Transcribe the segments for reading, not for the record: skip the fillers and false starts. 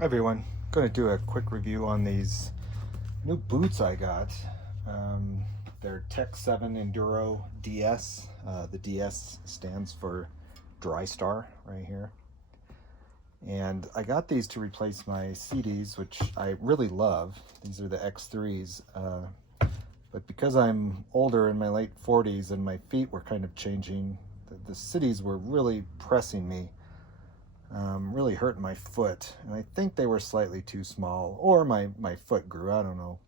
Hi everyone, going to do a quick review on these new boots I got. They're Tech 7 Enduro DS. The DS stands for Drystar right here. And I got these to replace my CDs, which I really love. These are the X3s. But because I'm older, in my late 40s, and my feet were kind of changing, the cities were really pressing me. Really hurting my foot, and I think they were slightly too small, or my foot grew, I don't know.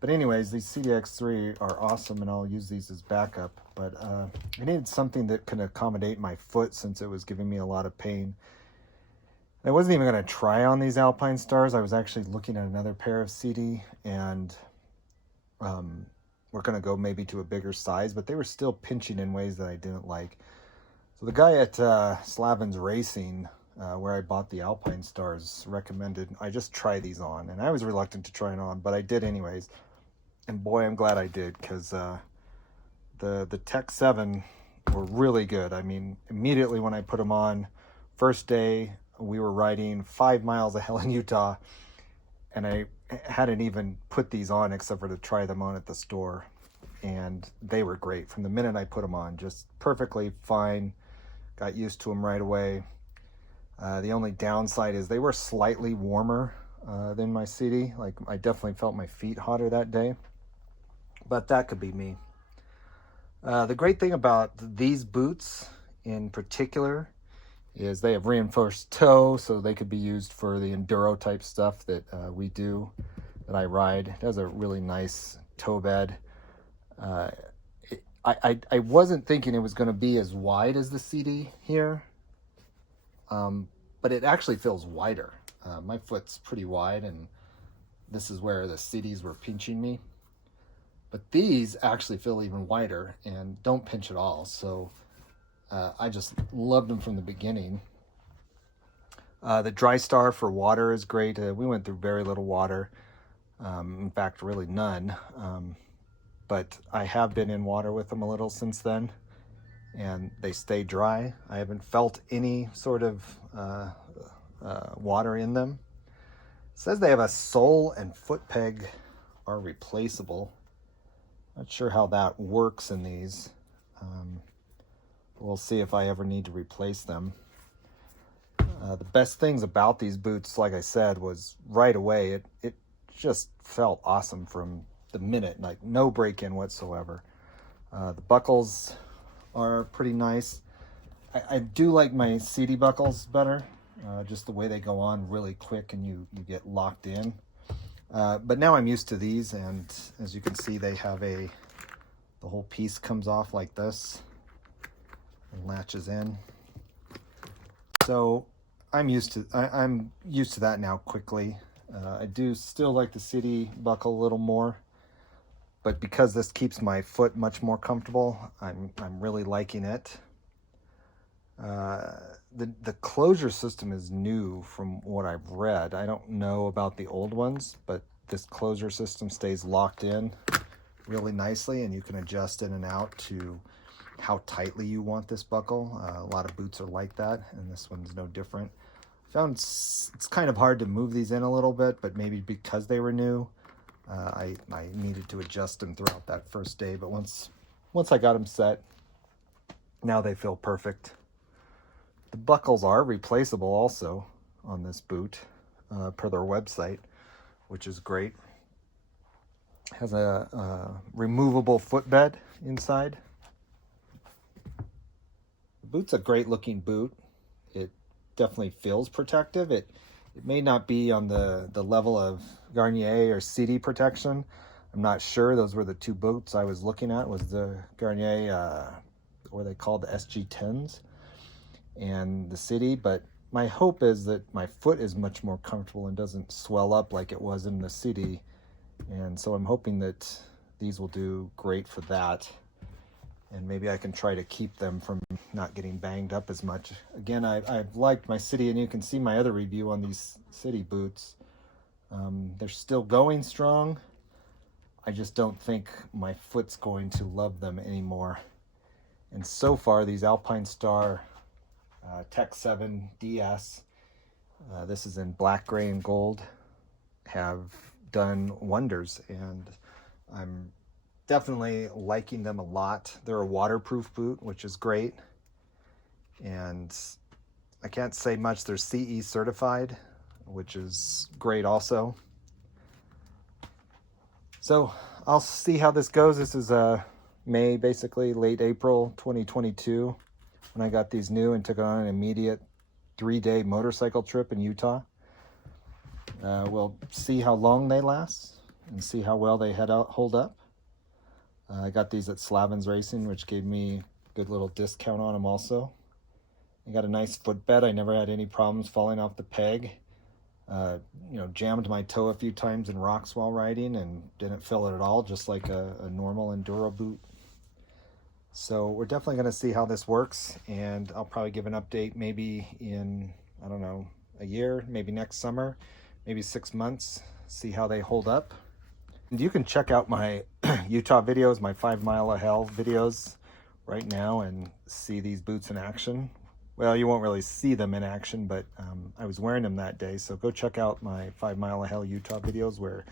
But anyways, these CDX3 are awesome, and I'll use these as backup, but I needed something that can accommodate my foot since it was giving me a lot of pain. I wasn't even going to try on these Alpinestars. I was actually looking at another pair of CD, and we're going to go maybe to a bigger size, but they were still pinching in ways that I didn't like. So the guy at Slavens Racing, where I bought the Alpinestars, recommended I just try these on. And I was reluctant to try it on, but I did anyways. And boy, I'm glad I did, because the Tech 7 were really good. I mean, immediately when I put them on, first day, we were riding 5 miles of Helen, Utah, and I hadn't even put these on except for to try them on at the store. And they were great from the minute I put them on, just perfectly fine. Got used to them right away. The only downside is they were slightly warmer than my CD. Like, I definitely felt my feet hotter that day, but that could be me. The great thing about these boots in particular is they have reinforced toe, so they could be used for the Enduro type stuff that we do, that I ride. It has a really nice toe bed. I wasn't thinking it was going to be as wide as the CD here, but it actually feels wider. My foot's pretty wide, and this is where the CDs were pinching me. But these actually feel even wider and don't pinch at all, so I just loved them from the beginning. The Drystar for water is great. We went through very little water, in fact, really none. But I have been in water with them a little since then, and they stay dry. I haven't felt any sort of water in them. It says they have a sole and foot peg are replaceable. Not sure how that works in these. We'll see if I ever need to replace them. The best things about these boots, like I said, was right away, it just felt awesome from the minute, like no break-in whatsoever. The buckles are pretty nice. I do like my CD buckles better, just the way they go on really quick and you get locked in. But now I'm used to these, and as you can see, they have the whole piece comes off like this and latches in. So I'm used to that now quickly. I do still like the CD buckle a little more, but because this keeps my foot much more comfortable, I'm really liking it. The closure system is new from what I've read. I don't know about the old ones, but this closure system stays locked in really nicely, and you can adjust in and out to how tightly you want this buckle. A lot of boots are like that, and this one's no different. I found it's kind of hard to move these in a little bit, but maybe because they were new, I needed to adjust them throughout that first day. But once I got them set, now they feel perfect. The buckles are replaceable also on this boot, per their website, which is great. It has a removable footbed inside. The boot's a great looking boot. It definitely feels protective. It may not be on the level of Garnier or CD protection. I'm not sure. Those were the two boots I was looking at, was the Garnier, what they call the SG10s, and the CD. But my hope is that my foot is much more comfortable and doesn't swell up like it was in the CD. And so I'm hoping that these will do great for that. And maybe I can try to keep them from not getting banged up as much. Again, I've liked my City, and you can see my other review on these City boots. They're still going strong. I just don't think my foot's going to love them anymore. And so far, these Alpinestars Tech 7 DS, This is in black, gray, and gold. Have done wonders, and I'm definitely liking them a lot. They're a waterproof boot, which is great. And I can't say much. They're CE certified, which is great also. So I'll see how this goes. This is May, basically late April 2022, when I got these new and took on an immediate 3-day motorcycle trip in Utah. We'll see how long they last and see how well they hold up. I got these at Slavens Racing, which gave me a good little discount on them also. I got a nice footbed. I never had any problems falling off the peg. Jammed my toe a few times in rocks while riding and didn't feel it at all, just like a normal Enduro boot. So we're definitely going to see how this works, and I'll probably give an update maybe in, I don't know, a year, maybe next summer, maybe 6 months, see how they hold up. And you can check out my Utah videos, my 5 Mile of Hell videos right now, and see these boots in action. Well, you won't really see them in action, but I was wearing them that day. So go check out my 5 Mile of Hell Utah videos, where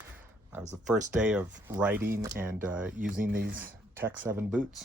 I was the first day of riding and using these Tech 7 boots.